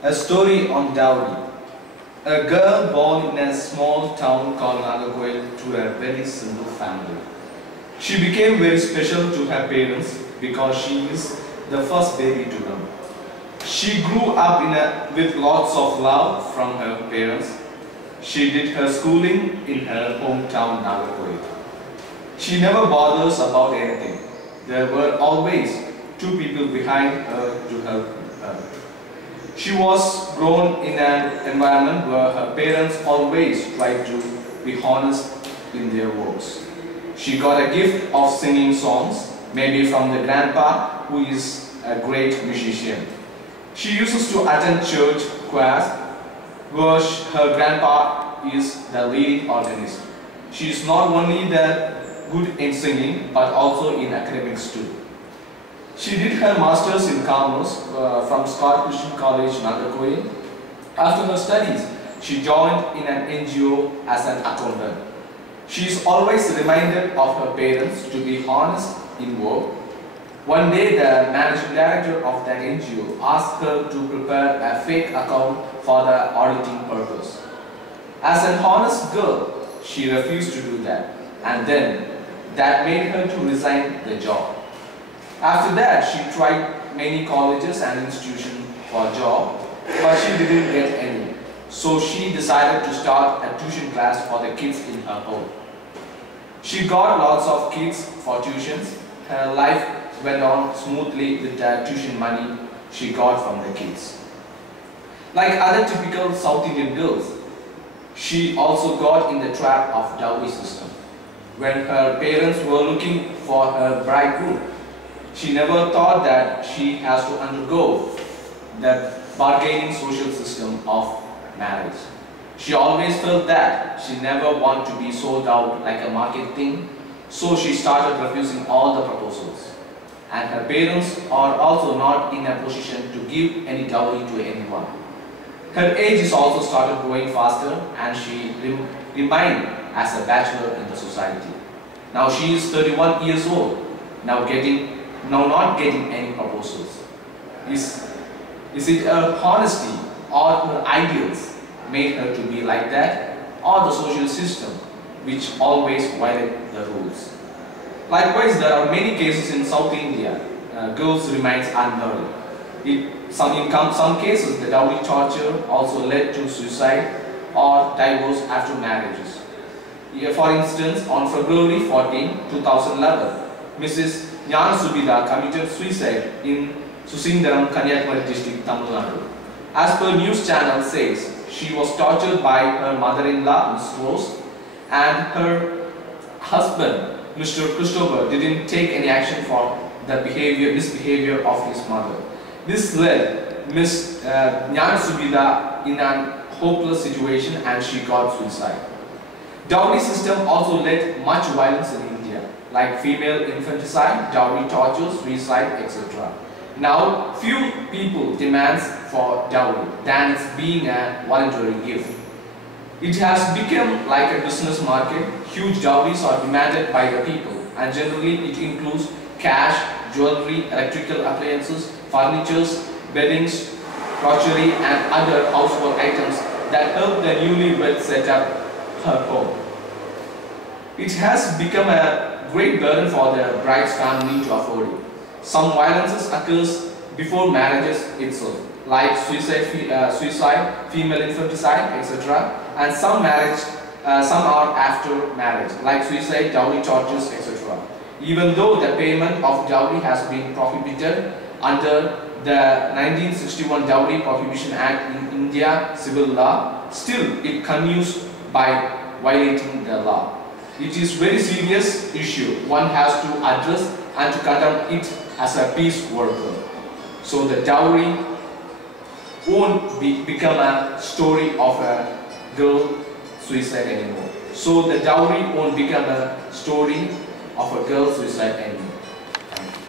A story on Dowry. A girl born in a small town called Nagercoil to a very simple family. She became very special to her parents because she is the first baby to them. She grew up with lots of love from her parents. She did her schooling in her hometown Nagercoil. She never bothers about anything. There were always two people behind her to help her. She was grown in an environment where her parents always tried to be honest in their works. She got a gift of singing songs, maybe from the grandpa who is a great musician. She uses to attend church choirs where her grandpa is the leading organist. She is not only good in singing but also in academics too. She did her masters in commerce from Scott Christian College, Nagercoil. After her studies, she joined in an NGO as an accountant. She is always reminded of her parents to be honest in work. One day, the managing director of that NGO asked her to prepare a fake account for the auditing purpose. As an honest girl, she refused to do that, and then that made her to resign the job. After that, she tried many colleges and institutions for a job, but she didn't get any. So she decided to start a tuition class for the kids in her home. She got lots of kids for tuitions. Her life went on smoothly with the tuition money she got from the kids. Like other typical South Indian girls, she also got in the trap of dowry system. When her parents were looking for her bridegroom, she never thought that she has to undergo the bargaining social system of marriage. She always felt that she never wanted to be sold out like a market thing, so she started refusing all the proposals. And her parents are also not in a position to give any dowry to anyone. Her age is also started growing faster and she remained as a bachelor in the society. Now she is 31 years old, now not getting any proposals. Is it her honesty or her ideals made her to be like that, or the social system which always violate the rules? Likewise, there are many cases in South India. Girls remain unmarried. In some cases, the dowry torture also led to suicide or divorce after marriages. For instance, on February 14, 2011, Mrs. Jnana Subida committed suicide in Susindaram, Kanyakumari district, Tamil Nadu. As per news channel says, she was tortured by her mother-in-law, Ms. Rose, and her husband, Mr. Christopher, didn't take any action for the misbehavior of his mother. This led Ms. Jnana Subida in a hopeless situation and she got suicide. Dowry system also led much violence in India, like female infanticide, dowry tortures, suicide, etc. Now, few people demand for dowry than it's being a voluntary gift. It has become like a business market. Huge dowries are demanded by the people, and generally it includes cash, jewelry, electrical appliances, furniture, beddings, grocery and other household items that help the newlywed set up her home. It has become a great burden for the bride's family to afford it. Some violences occurs before marriages itself, like suicide, female infanticide, etc. And some are after marriage, like suicide, dowry tortures, etc. Even though the payment of dowry has been prohibited under the 1961 Dowry Prohibition Act in India civil law, still it continues by violating the law. It is very serious issue one has to address and to condemn it as a peace worker. So the dowry won't become a story of a girl suicide anymore. So the dowry won't become a story of a girl suicide anymore.